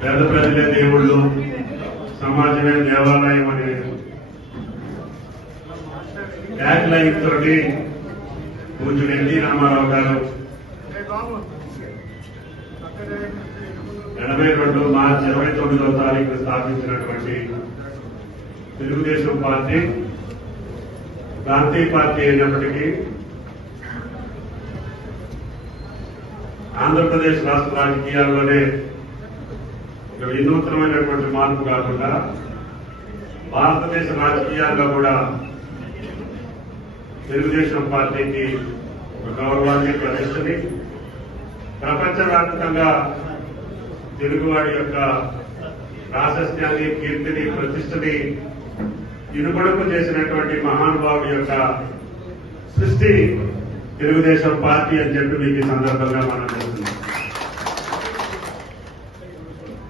పేద ప్రజలే దేవుళ్ళు, సమాజమే దేవాలయం అనే ట్యాగ్ లైన్ తోటి పూజ్యుడు ఎన్టీ రామారావు గారు 82 మార్చి 29వ తారీఖు స్థాపించినటువంటి తెలుగుదేశం పార్టీ ప్రాంతీయ పార్టీ అయినప్పటికీ ఆంధ్రప్రదేశ్ రాష్ట్ర రాజకీయాల్లోనే ఒక వినూత్నమైనటువంటి మార్పు కాకుండా భారతదేశ రాజకీయాల్లో కూడా తెలుగుదేశం పార్టీకి ఒక గౌరవాన్ని ప్రతిష్టని ప్రపంచవ్యాప్తంగా తెలుగువాడి యొక్క ప్రాశస్త్యాన్ని, కీర్తిని, ప్రతిష్టని ఇనుమడుపు చేసినటువంటి మహానుభావుడి యొక్క సృష్టి తెలుగుదేశం పార్టీ అని చెప్పి మీకు ఈ సందర్భంగా మనం చేస్తున్నాం.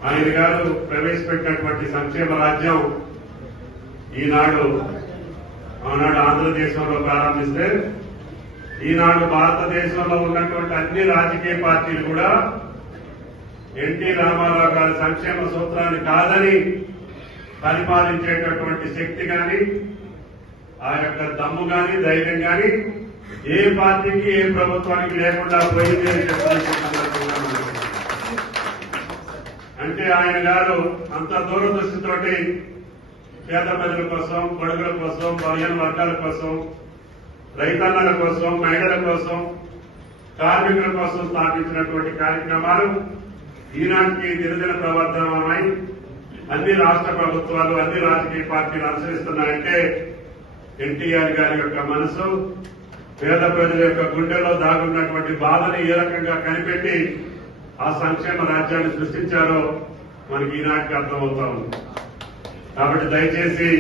ఆయన గారు ప్రవేశపెట్టినటువంటి సంక్షేమ రాజ్యం ఆనాడు ఆంధ్రదేశంలో ప్రారంభిస్తే ఈనాడు భారతదేశంలో ఉన్నటువంటి అన్ని రాజకీయ పార్టీలు కూడా ఎన్టీ రామారావు గారి సంక్షేమ సూత్రాన్ని కాదని పరిపాలించేటటువంటి శక్తి గాని, ఆ యొక్క దమ్ము గాని, ధైర్యం గాని ఏ పార్టీకి, ఏ ప్రభుత్వానికి లేకుండా పోయింది అని చెప్తున్నారు. అంటే ఆయన గారు అంత దూరదృష్టితోటి పేద ప్రజల కోసం, బడుగుల కోసం, బలహీన వర్గాల కోసం, రైతన్నల కోసం, మహిళల కోసం, కార్మికుల కోసం స్థాపించినటువంటి కార్యక్రమాలు ఈనాటికి దినదిన ప్రవర్తనమై అన్ని రాష్ట్ర ప్రభుత్వాలు, అన్ని రాజకీయ పార్టీలు అనుసరిస్తున్నాయంటే ఎన్టీఆర్ గారి యొక్క మనసు, పేద ప్రజల యొక్క గుండెలో దాగున్నటువంటి బాధని ఏ రకంగా కనిపెట్టి ఆ సంక్షేమ రాజ్యాన్ని సృష్టించారో మనకి ఈనాటికి అర్థమవుతా ఉంది. కాబట్టి దయచేసి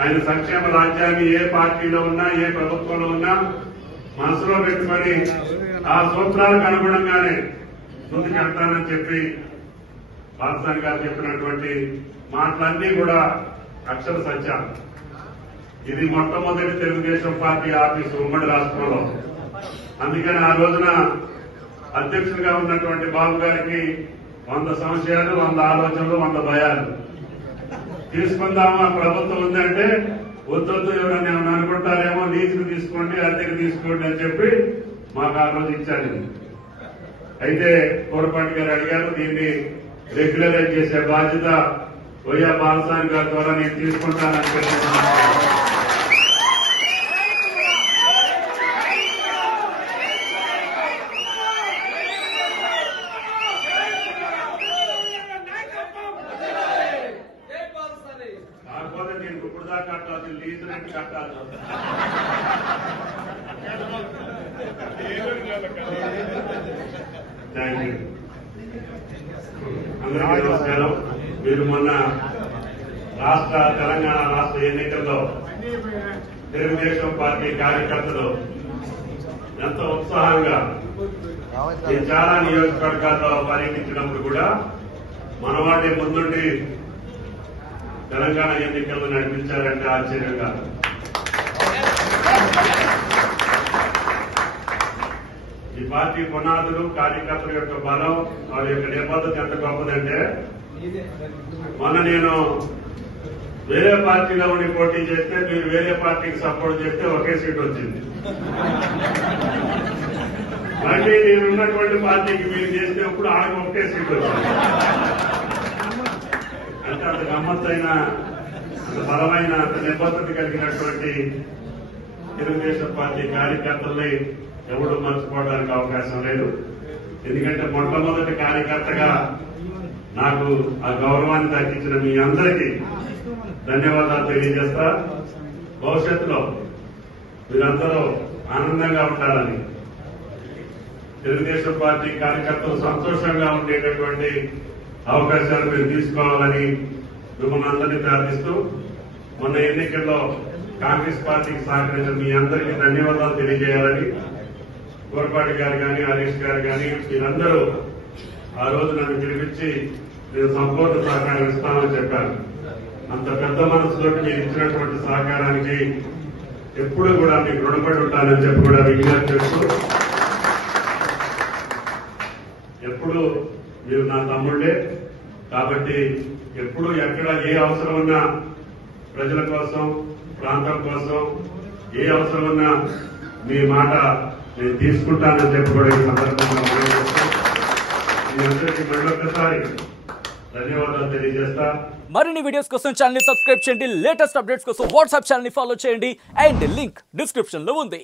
ఆయన సంక్షేమ రాజ్యాన్ని ఏ పార్టీలో ఉన్నా, ఏ ప్రభుత్వంలో ఉన్నా మనసులో పెట్టుకొని ఆ సూత్రాలకు అనుగుణంగానే ముందుకెళ్తానని చెప్పి పాల్సాని గారు చెప్పినటువంటి మాటలన్నీ కూడా అక్షర సత్యం. ఇది మొట్టమొదటి తెలుగుదేశం పార్టీ ఆఫీసు ఉమ్మడి రాష్ట్రంలో. అందుకని ఆ రోజున అధ్యక్షుడిగా ఉన్నటువంటి బాబు గారికి 100 సంశయాలు, 100 ఆలోచనలు, 100 భయాలు. తీసుకుందామా ప్రభుత్వం ఉందంటే వద్దొద్దు, ఎవరైనా ఏమైనా అనుకుంటారేమో, లీజుకు తీసుకోండి, అద్దెకు తీసుకోండి అని చెప్పి మాకు ఆ రోజు ఇచ్చారు. అయితే కోరపాటి గారు అడిగారు, దీన్ని రెగ్యులరైజ్ చేసే బాధ్యత వైఎస్ బాలసాని గారి ద్వారా నేను తీసుకుంటానని చెప్పి కాకపోతే నేను ఇప్పుడు దాకా కట్టాల్సి లీజు రెట్టి కట్టాలి. Thank you. అందరికీ నమస్కారం. మీరు మొన్న తెలంగాణ రాష్ట్ర ఎన్నికల్లో తెలుగుదేశం పార్టీ కార్యకర్తలు ఎంతో ఉత్సాహంగా చాలా నియోజకవర్గాల్లో పర్యటించినప్పుడు కూడా మనవాడే ముందుండి తెలంగాణ ఎన్నికల్లో నడిపించారంటే ఆశ్చర్యంగా. ఈ పార్టీ పునాదులు, కార్యకర్తల యొక్క బలం, వారి యొక్క నిబద్ధత ఎంత గొప్పదంటే మొన్న నేను వేరే పార్టీలో ఉండి పోటీ చేస్తే, మీరు వేరే పార్టీకి సపోర్ట్ చేస్తే ఒకే సీట్ వచ్చింది. మళ్ళీ నేను ఉన్నటువంటి పార్టీకి మీరు చేస్తే ఇప్పుడు ఆమె ఒకే సీట్ వచ్చింది. అంటే అంత గమ్మత్తైన, అంత బలమైన, అంత నిబద్ధత కలిగినటువంటి తెలుగుదేశం పార్టీ కార్యకర్తల్ని ఎవరు మర్చిపోవడానికి అవకాశం లేదు. ఎందుకంటే మొట్టమొదటి కార్యకర్తగా నాకు ఆ గౌరవాన్ని దక్కించిన మీ అందరికీ ధన్యవాదాలు తెలియజేస్తా. భవిష్యత్తులో మీరందరూ ఆనందంగా ఉంటారని, తెలుగుదేశం పార్టీ కార్యకర్తలు సంతోషంగా ఉండేటటువంటి అవకాశాలు మీరు తీసుకోవాలని మిమ్మల్ని అందరినీ ప్రార్థిస్తూ, మొన్న ఎన్నికల్లో కాంగ్రెస్ పార్టీకి సహకరించిన మీ అందరికీ ధన్యవాదాలు తెలియజేయాలని, కోరపాటి గారు కానీ, హరీష్ గారు కానీ మీరందరూ ఆ రోజు నన్ను పిలిపించి నేను సంపూర్ణ సహకారం ఇస్తామని చెప్పాను. అంత పెద్ద మనసులోకి మీరు ఇచ్చినటువంటి సహకారానికి ఎప్పుడు కూడా మీకు రుణపడి ఉంటానని చెప్పి కూడా విజ్ఞప్తి చేస్తూ, ఎప్పుడు మీరు నా తమ్ముళ్లే, కాబట్టి ఎప్పుడు ఎక్కడ ఏ అవసరం ఉన్నా ప్రజల కోసం, ప్రాంతం కోసం ఏ అవసరం ఉన్నా మీ మాట నేను తీసుకుంటానని చెప్పి కూడా ఈ సందర్భంగా మీ అందరికీ మరొకసారి ధన్యవాదాలు తెలియజేస్తా. మరిన్ని వీడియోస్ కోసం ఛానల్ ని సబ్స్క్రైబ్ చేయండి. లేటెస్ట్ అప్డేట్స్ కోసం వాట్సాప్ ఛానల్ ని ఫాలో చేయండి. అండ్ లింక్ డిస్క్రిప్షన్ లో ఉంది.